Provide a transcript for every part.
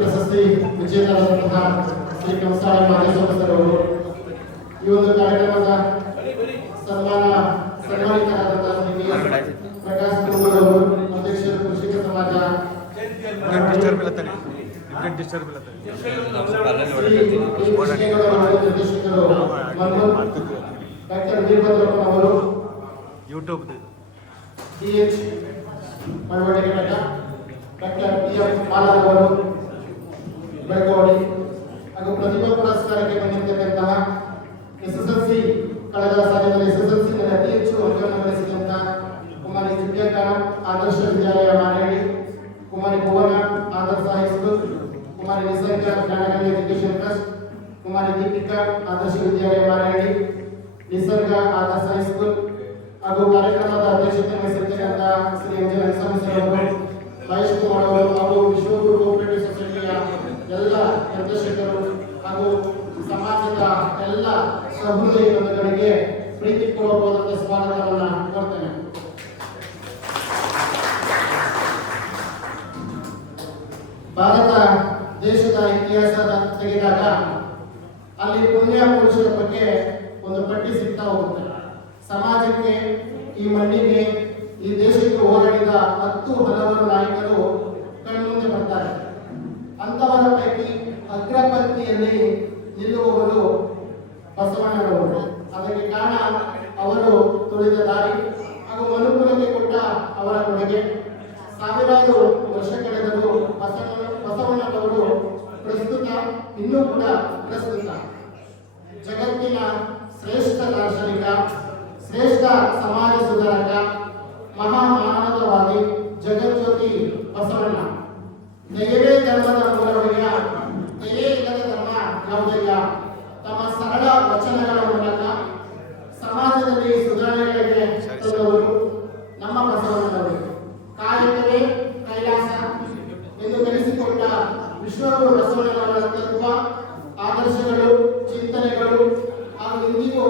ಪ್ರಶಸ್ತಿ ವಿಜೇತರಾದಂತಹ ಶ್ರೀ ಕಂಸಾಳೆ ಮಾದೇಶ್ವರ ಸರ್ ಅವರು ಈ ಒಂದು ಕಾರ್ಯಕ್ರಮದ ಸನ್ಮಾನಿತರಾದಂತಹ ಶ್ರೀ ಪ್ರಕಾಶ್ ಕುಮಾರ್ ಅವರು ಅಧ್ಯಕ್ಷರು ಕೃಷಿಕ ಸಮಾಜ ನಿರ್ದೇಶಕರು ಡಾಕ್ಟರ್ ವೀರಭದ್ರಪ್ಪ ಅವರು ಯೂಟ್ಯೂಬ್ DH ಮಳವಳ್ಳಿ ಘಟಕ ಡಾಕ್ಟರ್ PF ಮಾಲಾರ್ ಅವರು ಬೆಳಗಾವಿ ಹಾಗೂ ಪ್ರತಿಭಾ ಪುರಸ್ಕಾರಕ್ಕೆ ಬಂದಿರತಕ್ಕಂತಹ SSLC ಕಳೆದ ಸಾಲಿನಲ್ಲಿ SSLC ನಲ್ಲಿ ಅತಿ ಹೆಚ್ಚು ಅಂಕಗಳನ್ನು ಗಳಿಸಿದಂತಹ ಕುಮಾರಿ ದಿವ್ಯಾ ಆದರ್ಶ ವಿದ್ಯಾಲಯ ಮಾರೇಡಿ, ಕುಮಾರಿ ಭುವನ ಆದರ್ಶ ಹೈಸ್ಕೂಲ್, ಕುಮಾರಿ ನಿಸರ್ಗ ಜ್ಞಾನಗಂಗೆ ಎಜುಕೇಶನ್ ಟ್ರಸ್ಟ್, ಕುಮಾರಿ ದೀಪಿಕಾ ಆದರ್ಶ ವಿದ್ಯಾಲಯ ಮಾರೇಡಿ, ನಿಸರ್ಗ ಆದರ್ಶ ಹೈಸ್ಕೂಲ್ ಹಾಗೂ ಕಾರ್ಯಕ್ರಮದ ಅಧ್ಯಕ್ಷತೆ ವಹಿಸಿರ್ತಕ್ಕಂತಹ ಶ್ರೀ ಅಂಜನ ನರಸಿಂಹ ಅವರು, ಮಹೇಶ್ ಕುಮಾರ್ ಅವರು ಹಾಗೂ ವಿಶ್ವಗುರು ಕೋಆಪರೇಟಿವ್ ಸೊಸೈಟಿಯ ಎಲ್ಲ ನಿರ್ದೇಶಕರು ಹಾಗೂ ಸಮಾಜದ ಎಲ್ಲ ಸಹೃದಯ ಬಂಧುಗಳಿಗೆ ಪ್ರೀತಿಪೂರ್ವಕವಾದ ಸ್ವಾಗತವನ್ನು ಕೋರ್ತೇನೆ. ಭಾರತ ದೇಶದ ಇತಿಹಾಸ ತೆಗೆದಾಗ ಅಲ್ಲಿ ಪುಣ್ಯ ಪುರುಷರ ಬಗ್ಗೆ ಒಂದು ಪಟ್ಟಿ ಸಿಗ್ತಾ ಹೋಗುತ್ತೆ. ಸಮಾಜಕ್ಕೆ, ಈ ಮಣ್ಣಿಗೆ, ಈ ದೇಶಕ್ಕೆ ಹೋರಾಡಿದ 10 ಹಲವಾರು ನಾಯಕರು ಕಣ್ಮುಂದೆ ಬರ್ತಾರೆ. ಅಂತವರ ಪೈಕಿ ಅಗ್ರಪಂಕ್ತಿಯಲ್ಲಿ ನಿಲ್ಲುವವರು ಬಸವಣ್ಣನವರು. ಅದಕ್ಕೆ ಕಾರಣ ಅವರು ತುಳಿದ ದಾರಿ ಹಾಗೂ ಮನುಕುಲಕ್ಕೆ ಕೊಟ್ಟ ಅವರ ಕೊಡುಗೆ. ಸಾವಿರಾರು ವರ್ಷ ಕಳೆದರೂ ಬಸವಣ್ಣನವರು ಪ್ರಸ್ತುತ, ಇನ್ನೂ ಕೂಡ ಪ್ರಸ್ತುತ. ಜಗತ್ತಿನ ಶ್ರೇಷ್ಠ ದಾರ್ಶನಿಕ, ಶ್ರೇಷ್ಠ ಸಮಾಜ ಸುಧಾರಕ, ಮಹಾಮಾನವತಾವಾದಿ ಜಗಜ್ಯೋತಿ ಬಸವಣ್ಣ. ದಯವೇ ಧರ್ಮದ ಮೂಲವಯ್ಯ, ದಯೇ ಇಲ್ಲದ ಧರ್ಮ ಯಾವುದಯ್ಯ. ತಮ್ಮ ಸರಳ ವಚನಗಳ ಮೂಲಕ ಸಮಾಜದಲ್ಲಿ ಸುಧಾರಣೆಗಳಿಗೆ ತಂದವರು ನಮ್ಮ ಬಸವಣ್ಣನವರು. ಕಾಯಕವೇ ಕೈಲಾಸ ಎಂದು ಕಲಿಸಿಕೊಂಡ ವಿಶ್ವಗುರು ಬಸವಣ್ಣನವರ ತತ್ವ, ಆದರ್ಶಗಳು, ಚಿಂತನೆಗಳು ಹಾಗೂ ಇಂದಿಗೂ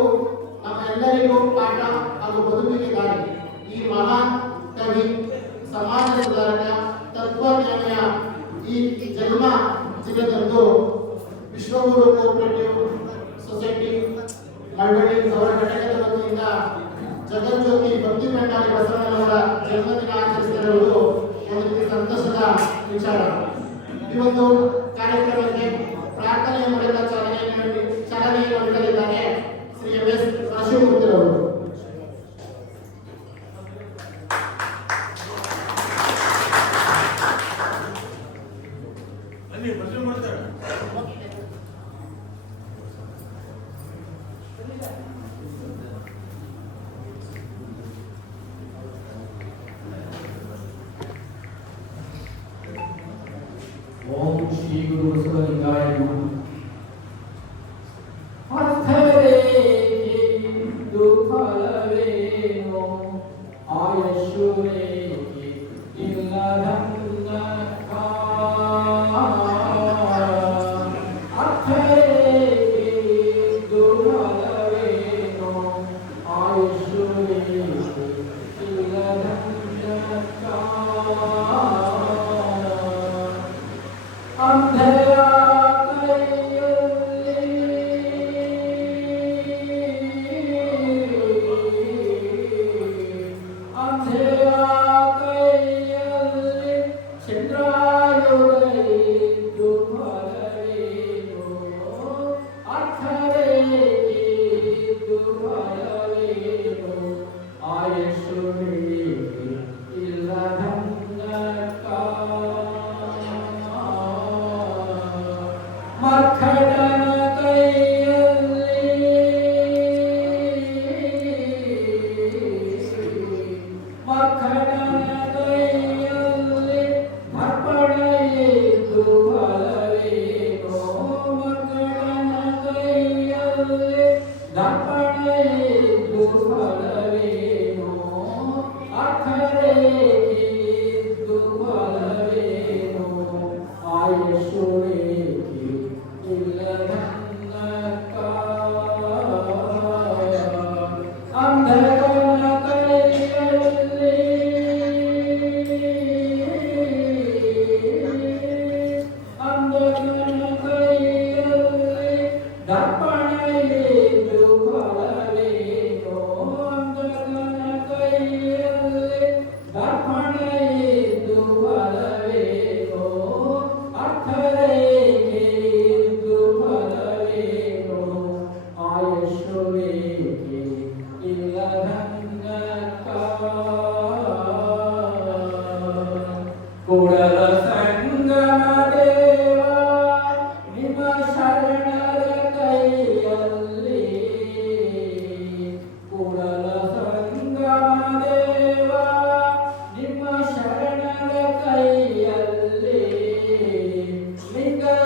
ನಮ್ಮ ಎಲ್ಲರಿಗೂ ಪಾಠ ಹಾಗೂ ಬದುಕಿಗೆ ದಾರಿ. ಈ ಮಹಾನ್ ಕವಿ, ಸಮಾಜ ಸುಧಾರಕ, ತತ್ವಜ್ಞಾನಿಯ ಈ ಜನ್ಮ ದಿನದಂದು ವಿಶ್ವಗುರು ಕೋಆಪರೇಟಿವ್ ಸೊಸೈಟಿ ಮಳವಳ್ಳಿ ಅವರ ಘಟಕದ ವತಿಯಿಂದ ಜಗಜ್ಯೋತಿ ಭಕ್ತಿ ಭಂಡಾರಿ ಬಸವಣ್ಣನವರ ಜನ್ಮದಿನ ಆಚರಿಸಿರುವುದು ಒಂದು ರೀತಿ ಸಂತೋಷದ ವಿಚಾರ. ಈ ಒಂದು ಕಾರ್ಯಕ್ರಮಕ್ಕೆ ಪ್ರಾರ್ಥನೆಯ ಮೂಲಕ ಚಾಲನೆಯನ್ನು ನೀಡಲಿದ್ದಾರೆ ಶ್ರೀ MS ಶಿವಮೂರ್ತಿರವರು. ಓಂ ಶ್ರೀ ಗುರು ಬಸವಲಿಂಗಾಯ ನಮಃ.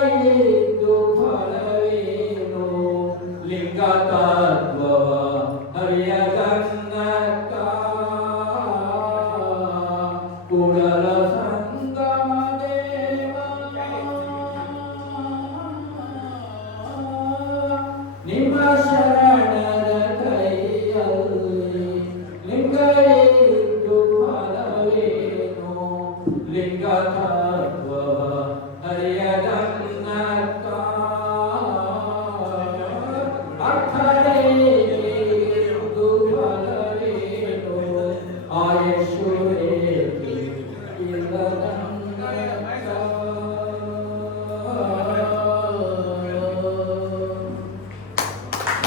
ಇದೆ